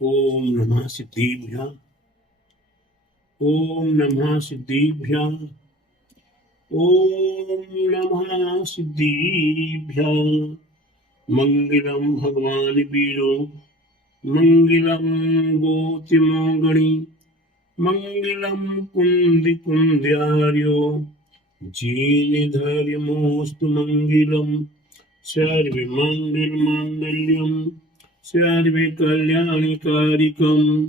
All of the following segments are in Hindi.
ओम नमः सिद्धिभ्यां। ओम नमः सिद्धिभ्यां। ओम नमः सिद्धिभ्यां। मंगलम भगवान वीरो मंगलम गोतिमोगणि मंगलम कुंद कुंद्यार्यो जीनिधर्मोस्तु मंगलम सर्वमंगल मांगल्यम सर्वे कल्याणकारिकम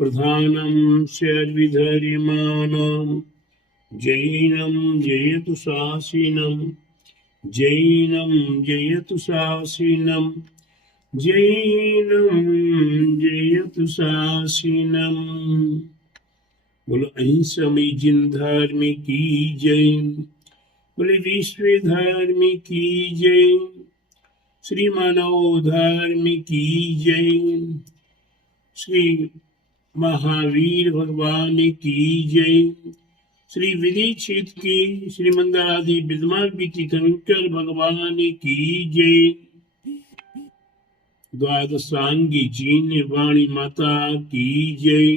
प्रधानम सर्वधर्माणां जैनं जयतु शासीनं जैनं जयतु शासीनं जैनं जयतु शासीनं। बोलो अहिंसा में जिन धर्म की जय। बोले विश्व धर्म की जय। श्री मानव धर्म की जय। श्री महावीर भगवान की जय। श्री विधि क्षेत्र की श्रीमंदादि विद्वान तीर्थंकर भगवान की जय। द्वादशांगी जीन वाणी माता की जय।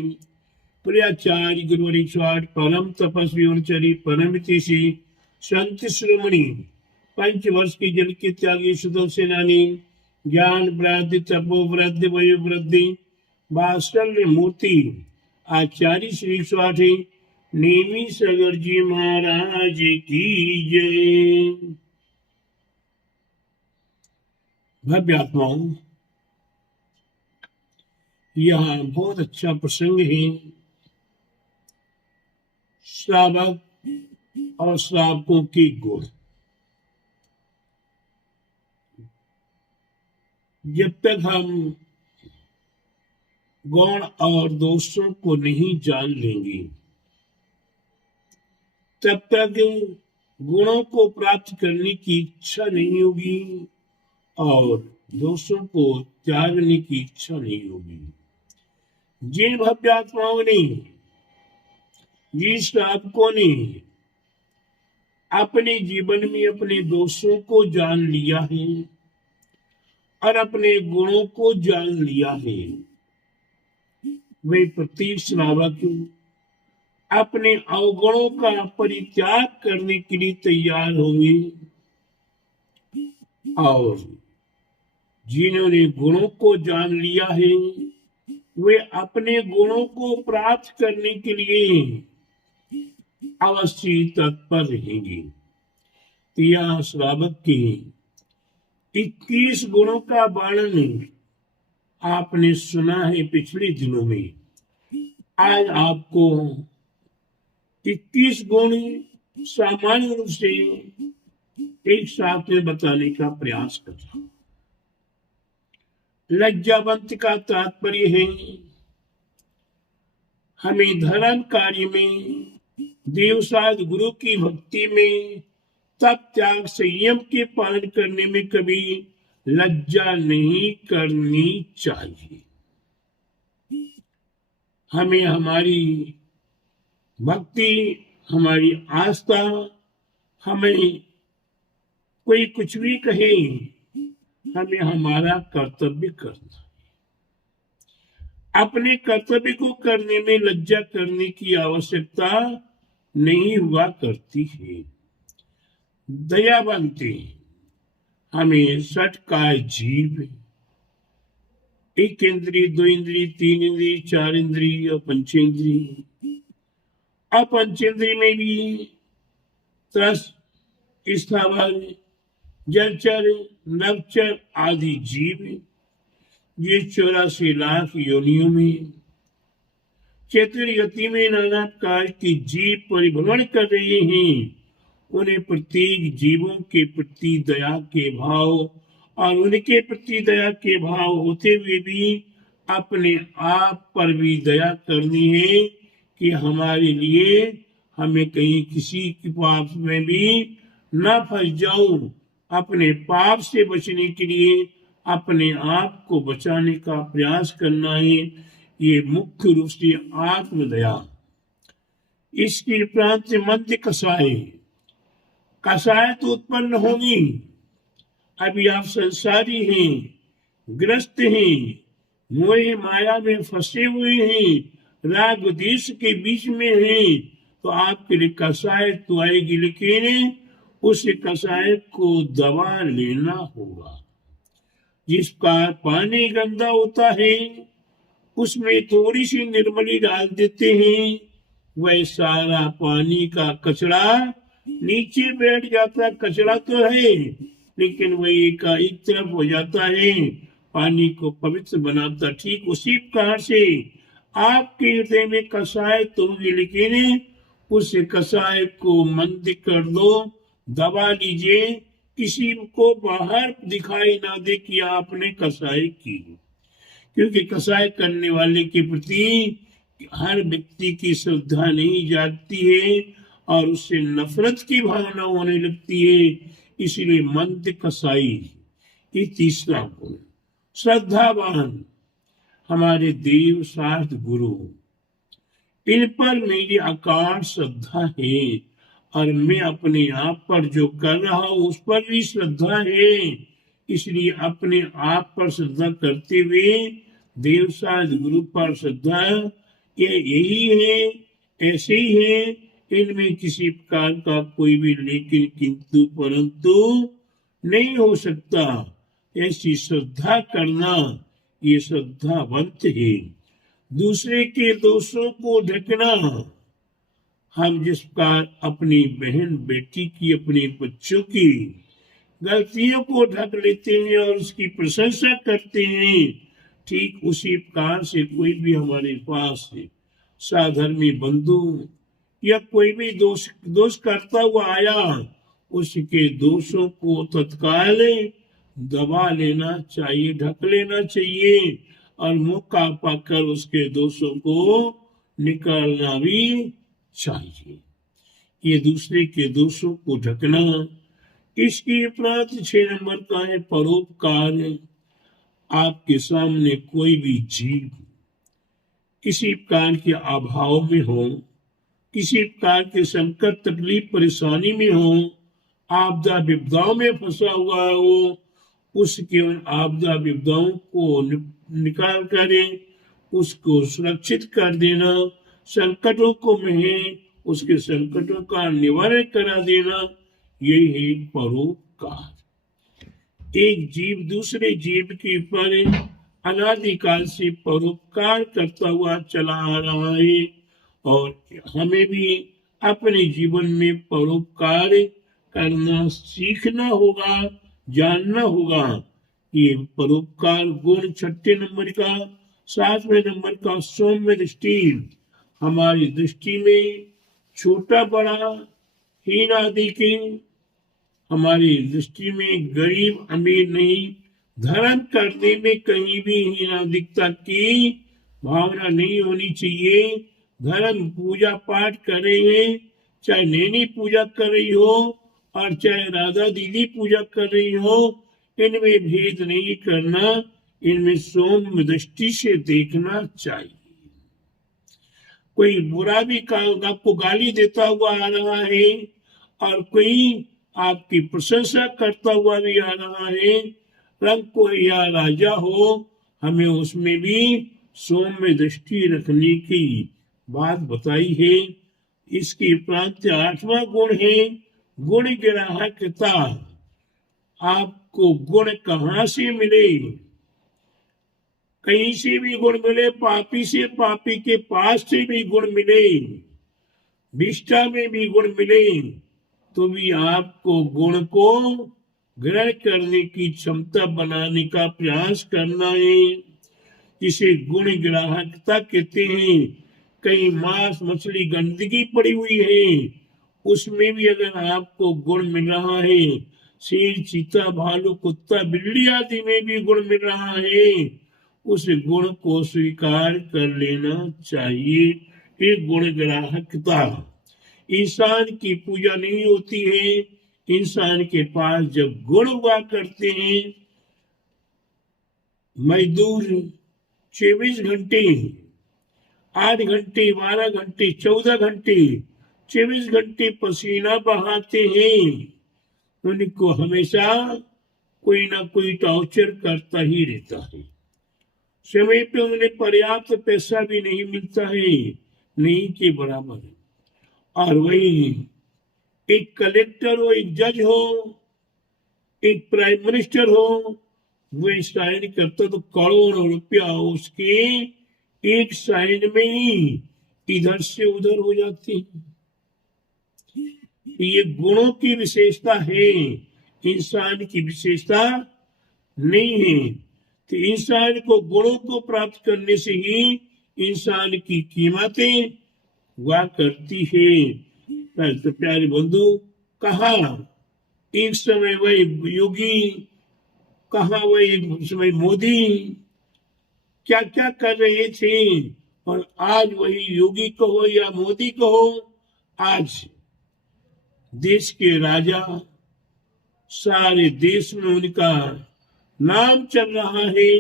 प्रियाचार्य गुरुवर स्वाट परम तपस्वी और चरी परम तिशी संत श्रोमणी पंचवर्ष की जल के त्यागी सुदल सेनानी ज्ञान वृद्धि तपो वृद्धि वयो वृद्धि वात्सल्य मूर्ति आचार्य श्री स्वाठी नेमी सगर जी महाराज की जय। भव्य आत्माओं, यह बहुत अच्छा प्रसंग है। श्रावक और श्रावकों के गुण। जब तक हम गुण और दोषों को नहीं जान लेंगे तब तक गुणों को प्राप्त करने की इच्छा नहीं होगी और दोषों को त्यागने की इच्छा नहीं होगी। जिन भव्य आत्माओं ने, जिन श्रावकों ने अपने जीवन में अपने दोषों को जान लिया है और अपने गुणों को जान लिया है, वे प्रत्येक श्रावक अपने अवगुणों का परित्याग करने के लिए तैयार होंगे और जिन्होंने गुणों को जान लिया है वे अपने गुणों को प्राप्त करने के लिए अवश्य तत्पर रहेंगे। तो श्रावक के 21 गुणों का वर्णन आपने सुना है पिछले दिनों में। आज आपको 21 गुण सामान्य रूप से एक साथ में बताने का प्रयास कर रहा हूं। लज्जावंत का तात्पर्य है हमें धर्म कार्य में, देवसाद गुरु की भक्ति में, तप त्याग संयम के पालन करने में कभी लज्जा नहीं करनी चाहिए। हमें हमारी भक्ति, हमारी आस्था, हमें कोई कुछ भी कहे, हमें हमारा कर्तव्य करना है। अपने कर्तव्य को करने में लज्जा करने की आवश्यकता नहीं हुआ करती है। दयावंत हमें 6 काय जीव, 1 इंद्रिय, 2 इंद्रिय, 3 इंद्रिय, 4 इंद्रिय और पंचेंद्रिय। अब पंचेंद्रिय में भी त्रस, स्थावर, जलचर, नवचर आदि जीव, ये 84 लाख योनियों में चतुर्गति में नाना प्रकार के जीव परिभ्रमण कर रहे हैं। उन्हें प्रत्येक जीवों के प्रति दया के भाव और उनके प्रति दया के भाव होते हुए भी अपने आप पर भी दया करनी है कि हमारे लिए, हमें कहीं किसी के पाप में भी न फंस जाऊं। अपने पाप से बचने के लिए अपने आप को बचाने का प्रयास करना है। ये मुख्य रूप से आत्मदया। इसके उपरांत मध्य कषाय। कषाय तो उत्पन्न होगी। अभी आप संसारी हैं, ग्रस्त हैं, मोह माया में फंसे हुए हैं, राग देश के बीच में हैं, तो आपके लिए कसाय तो आएगी, लेकिन उस कसाय को दबा लेना होगा। जिसका पानी गंदा होता है उसमें थोड़ी सी निर्मली डाल देते हैं, वह सारा पानी का कचरा नीचे बैठ जाता। कचरा तो है लेकिन वह एक तरफ हो जाता है, पानी को पवित्र बनाता। ठीक उसी प्रकार से आपके हृदय में कसाय तो होगी, लेकिन उस कसाय को मंद कर दो, दबा लीजिए, किसी को बाहर दिखाई ना दे कि आपने कसाई की। क्योंकि कसाई करने वाले के प्रति हर व्यक्ति की श्रद्धा नहीं जागती है और उससे नफरत की भावना होने लगती है, इसलिए मंद कसाई। ये तीसरा गुण। श्रद्धावान हमारे देव शास्त्र गुरु, इन पर मेरी अकाट श्रद्धा है और मैं अपने आप पर जो कर रहा हूं उस पर भी श्रद्धा है, इसलिए अपने आप पर श्रद्धा करते हुए देवशास्त्र गुरु पर श्रद्धा ये यही है, ऐसे ही है, इनमें किसी प्रकार का कोई भी लेकिन किंतु परंतु नहीं हो सकता। ऐसी श्रद्धा करना ये श्रद्धावंत है। दूसरे के दोषों को ढकना, हम जिस प्रकार अपनी बहन बेटी की, अपने बच्चों की गलतियों को ढक लेते हैं और उसकी प्रशंसा करते हैं, ठीक उसी प्रकार से कोई भी हमारे पास साधर्मी बंधु या कोई भी दोष करता हुआ आया, उसके दोषों को तत्काल दबा लेना चाहिए, ढक लेना चाहिए और मौका पाकर उसके दोषों को निकालना भी चाहिए। ये दूसरे के दोषों को ढकना। इसकी उपरांत 6 नंबर का है परोपकार। आपके सामने कोई भी जीव किसी प्रकार के अभाव में हो, किसी प्रकार के संकट तकलीफ परेशानी में हो, आपदा विपदाओं में फंसा हुआ हो, उसके उन आपदा विपदाओं को निकाल कर उसको सुरक्षित कर देना, संकटों को में उसके संकटों का निवारण करा देना, यही है परोपकार। एक जीव दूसरे जीव के ऊपर अनादिकाल से परोपकार करता हुआ चला आ रहा है और हमें भी अपने जीवन में परोपकार करना सीखना होगा, जानना होगा। ये परोपकार गुण 6 नंबर का। 7वें नंबर का सौम्य दृष्टि, हमारी दृष्टि में छोटा बड़ा हीन आदि के, हमारी दृष्टि में गरीब अमीर नहीं, धर्म करने में कहीं भी हीनादिकता की भावना नहीं होनी चाहिए। धर्म पूजा पाठ कर रहे हैं, चाहे नैनी पूजा कर रही हो और चाहे राधा दीदी पूजा कर रही हो, इनमें भेद नहीं करना, इनमें सौम्य दृष्टि से देखना चाहिए। कोई बुरा भी आपको गाली देता हुआ आ रहा है और कोई आपकी प्रशंसा करता हुआ भी आ रहा है, रंग को या राजा हो, हमें उसमें भी सौम्य दृष्टि रखने की बात बताई है। इसके उपरांत 8वां गुण है गुण ग्राहकता। आपको गुण कहाँ से मिले? कहीं से भी गुण मिले, पापी से, पापी के पास से भी गुण मिले, विष्ठा में भी गुण मिले, तो भी आपको गुण को ग्रहण करने की क्षमता बनाने का प्रयास करना है, जिसे गुण ग्राहकता कहते हैं। कहीं मांस मछली गंदगी पड़ी हुई है, उसमें भी अगर आपको गुण मिल रहा है, शेर चीता भालू कुत्ता बिल्ली आदि में भी गुण मिल रहा है, उस गुण को स्वीकार कर लेना चाहिए। एक गुण ग्राहकता। इंसान की पूजा नहीं होती है, इंसान के पास जब गुण हुआ करते हैं, मजदूर 24 घंटे 8 घंटे 12 घंटे 14 घंटे 24 घंटे पसीना बहाते हैं, उनको हमेशा कोई ना कोई टॉर्चर करता ही रहता है। समय पे उन्हें पर्याप्त पैसा भी नहीं मिलता है, नहीं के बराबर। और वही एक कलेक्टर हो, एक जज हो, एक प्राइम मिनिस्टर हो, वो साइन करता तो करोड़ों रुपया उसके एक साइन में ही इधर से उधर हो जाते हैं। ये गुणों की विशेषता है, इंसान की विशेषता नहीं है। तो इंसान को गुणों को प्राप्त करने से ही इंसान की कीमतें हुआ करती है। तो प्यारे बंधु, कहा एक समय वही योगी, कहा वही एक समय मोदी क्या क्या कर रहे थे, और आज वही योगी कहो या मोदी कहो, आज देश के राजा, सारे देश में उनका नाम चल रहा है।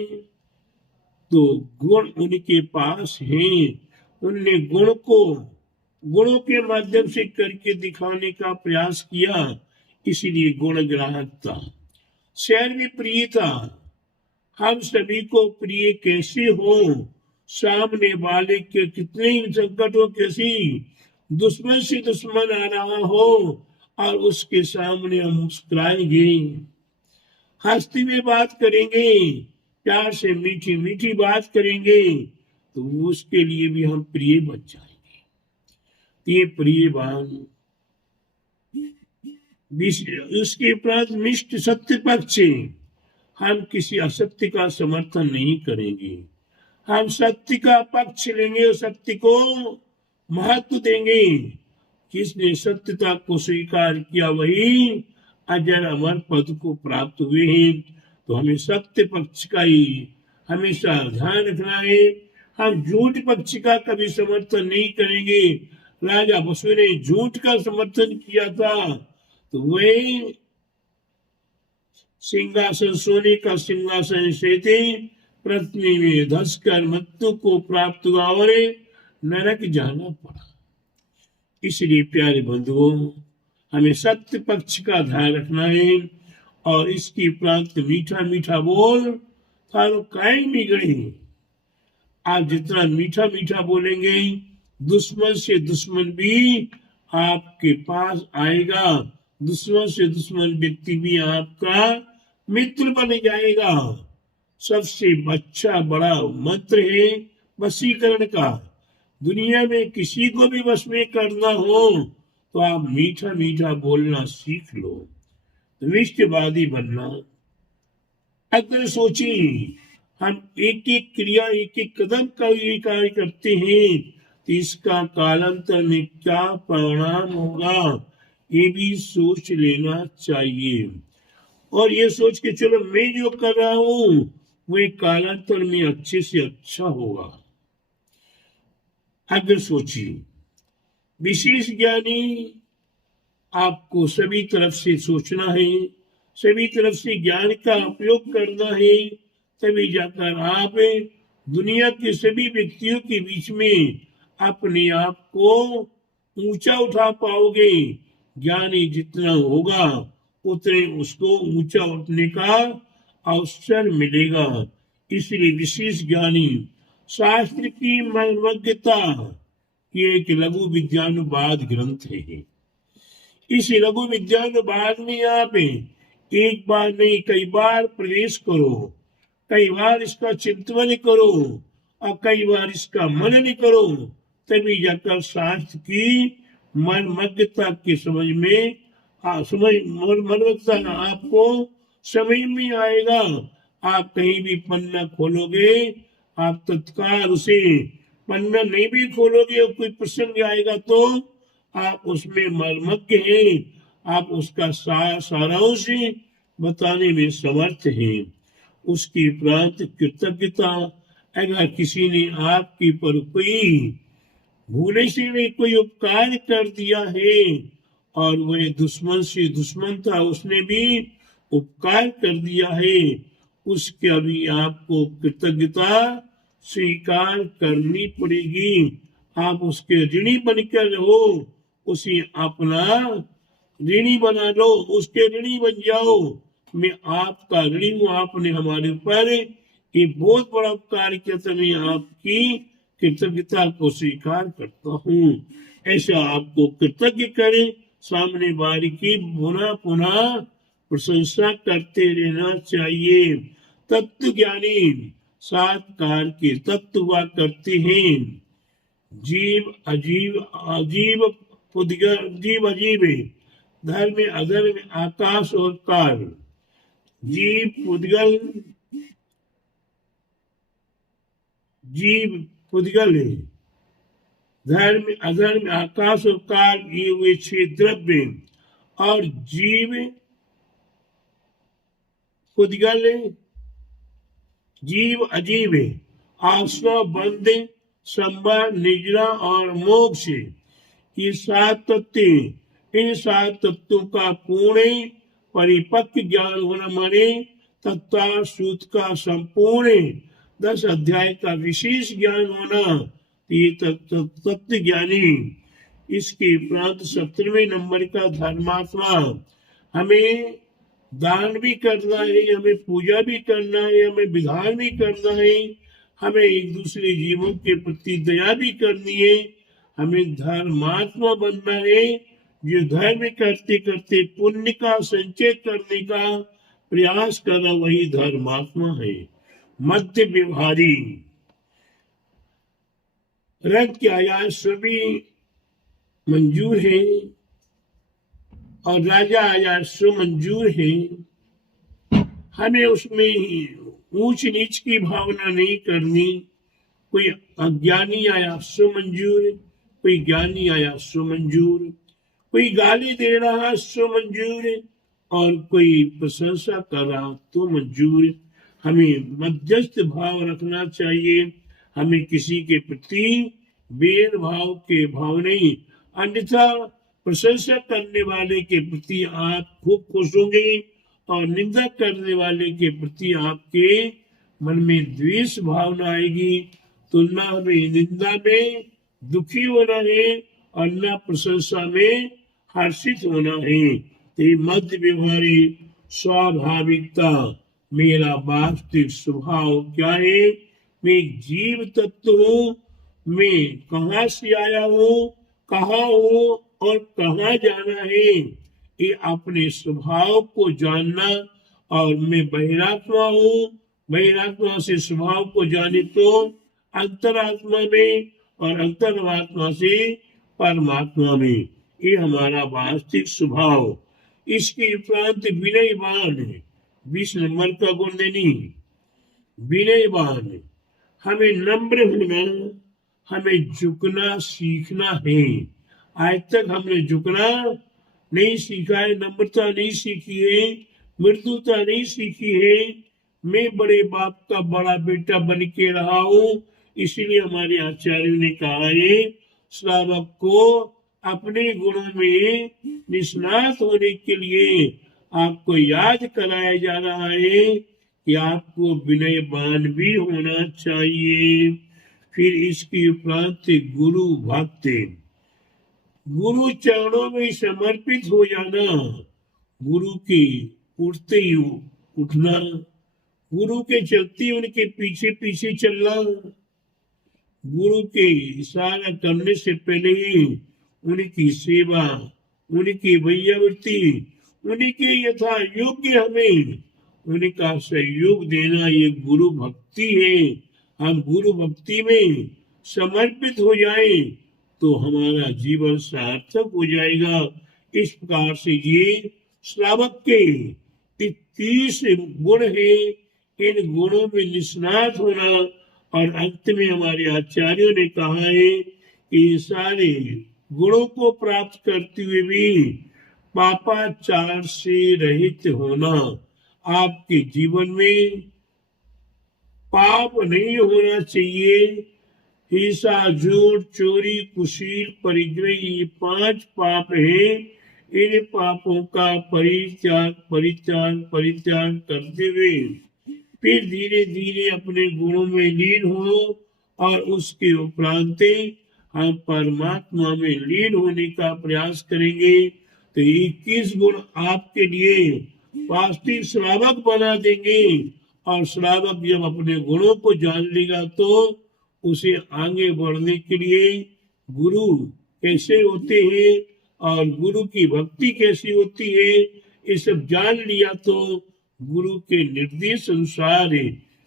तो गुण उनके पास हैं, उनने गुणों के माध्यम से करके दिखाने का प्रयास किया, इसलिए गुण ग्राहक था। शहर में प्रिय था, हम सभी को प्रिय कैसे हो, सामने वाले के कितने ही संकट हो, कैसी दुश्मन से दुश्मन आ रहा हो और उसके सामने हम मुस्कुराएंगे, हंसते हुए बात करेंगे, प्यार से मीठी मीठी बात करेंगे, तो उसके लिए भी हम प्रिय बन जाएंगे। ये प्रियवान, उसके उपरांत मिष्ट सत्य पक्ष, हम किसी असत्य का समर्थन नहीं करेंगे, हम सत्य का पक्ष लेंगे और सत्य को महत्व देंगे। जिसने सत्यता को स्वीकार किया वही अजर अमर पद को प्राप्त हुए हैं। तो हमें सत्य पक्ष का ही हमेशा ध्यान रखना है, हम झूठ पक्ष का कभी समर्थन नहीं करेंगे। राजा बसु ने झूठ का समर्थन किया था, तो वही सिंहासन, सोने का सिंहासन से पृथ्वी में धसकर मृत्यु को प्राप्त हुआ और नरक जाना पड़ा। इसलिए प्यारे बंधुओं, हमें सत्य पक्ष का ध्यान रखना है, और इसकी प्रांत मीठा मीठा बोल थारो कायम बिगड़े। आप जितना मीठा मीठा बोलेंगे, दुश्मन से दुश्मन भी आपके पास आएगा, दुश्मन से दुश्मन व्यक्ति भी आपका मित्र बन जाएगा। सबसे अच्छा बड़ा मंत्र है वशीकरण का। दुनिया में किसी को भी वश में करना हो तो आप मीठा मीठा बोलना सीख लो, निष्ठवादी बनना। अगर सोचिए, हम एक एक क्रिया, एक एक कदम का कार्य करते हैं, तो इसका कालांतर में क्या परिणाम होगा, ये भी सोच लेना चाहिए। और ये सोच के चलो मैं जो कर रहा हूं वो कालांतर में अच्छे से अच्छा होगा। अगर सोचिए, विशेष ज्ञानी आपको सभी तरफ से सोचना है, सभी तरफ से ज्ञान का उपयोग करना है, तभी जाकर आप दुनिया के सभी व्यक्तियों के बीच में अपने आप को ऊंचा उठा पाओगे। ज्ञानी जितना होगा उतने उसको ऊंचा उठने का अवसर मिलेगा। इसलिए विशेष ज्ञानी शास्त्र की मर्मज्ञता ये एक लघु विज्ञानवाद ग्रंथ है। इस लघु विज्ञानवाद में आप एक बार नहीं कई बार प्रवेश करो, कई बार इसका चिंतन करो और कई बार इसका मनन करो, तभी जाकर शास्त्र की मर्मज्ञता की समझ में मर्मज्ञता आपको समझ में आएगा। आप कहीं भी पन्ना खोलोगे, आप तत्काल उसे पन्ना नहीं भी खोलोगे और कोई प्रसंग आएगा तो आप उसमें मर्मज्ञ हैं, आप उसका सारांश बताने में समर्थ हैं। उसकी उपरांत कृतज्ञता, अगर किसी ने आपकी पर कोई भूले से भी कोई उपकार कर दिया है और वह दुश्मन से दुश्मन था, उसने भी उपकार कर दिया है, उसका भी आपको कृतज्ञता स्वीकार करनी पड़ेगी। आप उसके ऋणी बनकर रहो, उसे अपना ऋणी बना लो, उसके ऋणी बन जाओ। मैं आपका ऋणी हूं, आपने हमारे ऊपर ये बहुत बड़ा उपकार किया था, मैं आपकी कृतज्ञता को स्वीकार करता हूँ। ऐसा आपको कृतज्ञ करें, सामने वाले की पुनः पुनः प्रशंसा करते रहना चाहिए। तत्व ज्ञानी 7 कार के तत्व हुआ करते हैं। जीव अजीव, अजीव पुद्गल, जीव अजीब है, धर्म अधर्म, आकाश और काल। जीव पुद्गल, जीव पुद्गल है, धर्म अधर्म, आकाश और काल, ये हुए 6 द्रव्य। और जीव पुद्गल है, जीव अजीब है, आश्रय, बंध, संबर, निद्रा और मोक्ष, ये 7 तत्व। इन 7 तत्वों का पूर्ण परिपक्व ज्ञान होना माने तत्व सूत का संपूर्ण 10 अध्याय का विशेष ज्ञान होना, ये तत्व ज्ञानी। इसके उपरांत 17वें नंबर का धर्मात्मा। हमें दान भी करना है, हमें पूजा भी करना है, हमें विधान भी करना है, हमें एक दूसरे जीवों के प्रति दया भी करनी है, हमें धर्मात्मा बनना है, जो धर्म करते करते पुण्य का संचय करने का प्रयास कर रहा वही धर्मात्मा है। मध्य व्यवहारी, रंग के आयास सभी मंजूर है और राजा आयास मंजूर है। हमें उसमें ऊंच नीच की भावना नहीं करनी। कोई अज्ञानी आया सो मंजूर, कोई ज्ञानी आया सो मंजूर, कोई गाली दे रहा सो मंजूर, और कोई प्रशंसा कर रहा तो मंजूर। हमें मध्यस्थ भाव रखना चाहिए। हमें किसी के प्रति भेदभाव के भाव नहीं, अन्यथा प्रशंसा करने वाले के प्रति आप खूब खुश होंगे और निंदा करने वाले के प्रति आपके मन में द्वेष भावना आएगी। तो ना हमें निंदा में दुखी होना है और ना प्रशंसा में हर्षित होना है। तो मध्य व्यवहारी स्वाभाविकता, मेरा वास्तविक स्वभाव क्या है? मैं एक जीव तत्व हूँ। मैं कहाँ से आया हूँ, कहाँ हूँ और कहाँ जाना है, ये अपने स्वभाव को जानना। और मैं बहिरात्मा हूँ, बहिरात्मा से स्वभाव को जाने तो अंतरात्मा में और अंतरात्मा से परमात्मा में, ये हमारा वास्तविक स्वभाव। इसके उपरांत विनयवान है, 20 नंबर का गुण नहीं, विनयवान। हमें नम्र होना, हमें झुकना सीखना है। आज तक हमने झुकना नहीं सीखा है, नम्रता नहीं सीखी है, मृदुता नहीं सीखी है। मैं बड़े बाप का बड़ा बेटा बन के रहा हूँ, इसलिए हमारे आचार्यों ने कहा है श्रावक को अपने गुणों में निष्णात होने के लिए आपको याद कराया जा रहा है कि आपको विनयवान भी होना चाहिए। फिर इसके उपरांत गुरु भक्ति, गुरु चरणों में समर्पित हो जाना, गुरु के उठते ही उठना, गुरु के चलते उनके पीछे पीछे चलना, गुरु के इशारा करने से पहले ही उनकी सेवा, उनकी वैयावृत्ति, उनके यथा योग्य हमें उनका सहयोग देना, ये गुरु भक्ति है। हम गुरु भक्ति में समर्पित हो जाए तो हमारा जीवन सार्थक हो जाएगा। इस प्रकार से ये श्रावक के 30 गुण है। इन गुणों में निष्णात होना, और अंत में हमारे आचार्यों ने कहा है कि सारे गुणों को प्राप्त करते हुए भी पापाचार से रहित होना। आपके जीवन में पाप नहीं होना चाहिए। हिंसा, झूठ, चोरी, कुशील, परिग्रह, ये 5 पाप हैं। इन पापों का परित्याग परित्याग परित्याग करते हुए फिर धीरे धीरे अपने गुणों में लीन हो, और उसके उपरांत हम परमात्मा में लीन होने का प्रयास करेंगे। तो 21 गुण आपके लिए वास्तविक श्रावक बना देंगे और श्रावक जब अपने गुणों को जान लेगा तो उसे आगे बढ़ने के लिए गुरु कैसे होते हैं और गुरु की भक्ति कैसी होती है ये सब जान लिया तो गुरु के निर्देश अनुसार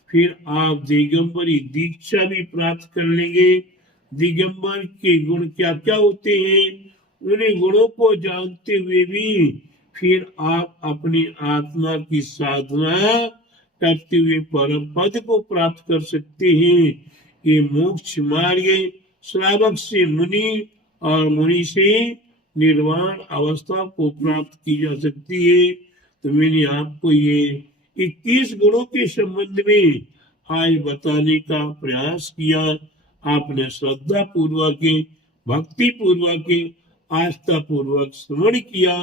फिर आप दिगंबरी दीक्षा भी प्राप्त कर लेंगे। दिगंबर के गुण क्या क्या होते हैं उन्हीं गुणों को जानते हुए भी फिर आप अपनी आत्मा की साधना करते हुए परम पद को प्राप्त कर सकते हैं। ये मोक्ष मार्ग श्रावक से मुनि और मुनि से निर्वाण अवस्था को प्राप्त की जा सकती है। तो मैंने आपको ये 21 गुणों के संबंध में आज बताने का प्रयास किया। आपने श्रद्धा पूर्वक भक्ति पूर्वक आस्था पूर्वक श्रवण किया।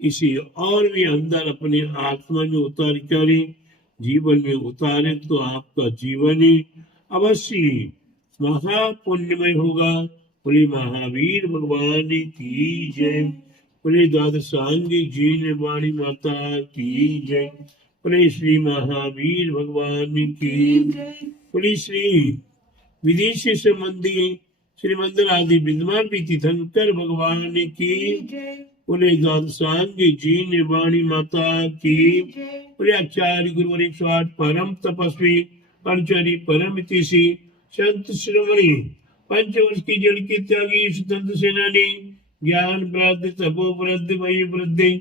इसे और भी अंदर अपने आत्मा में उतार कर जीवन में उतारे तो आपका जीवन अवश्य महापुण्यमय होगा। बोले महावीर भगवान की जय। बोले द्वादशांगी जीन वाणी माता की जय। बोले श्री महावीर भगवान की बोले श्री विदेशी संबंधी श्रीमंदिर आदि विद्वान तीर्थंकर भगवान की बोले द्वादशांगी जीन वाणी माता की बोले आचार्य गुरुवर 108 परम तपस्वी पंचरी परम तिशी संत श्रवणी पंचवर्ष की जल के त्यागी स्वतंत्र सेनानी ज्ञान वृद्धि तपो वृद्धि वही वृद्धि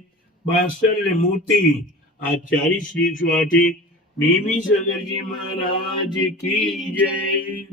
वात्सल्य मूर्ति आचार्य श्री 108 नेमी सागर जी महाराज की जय।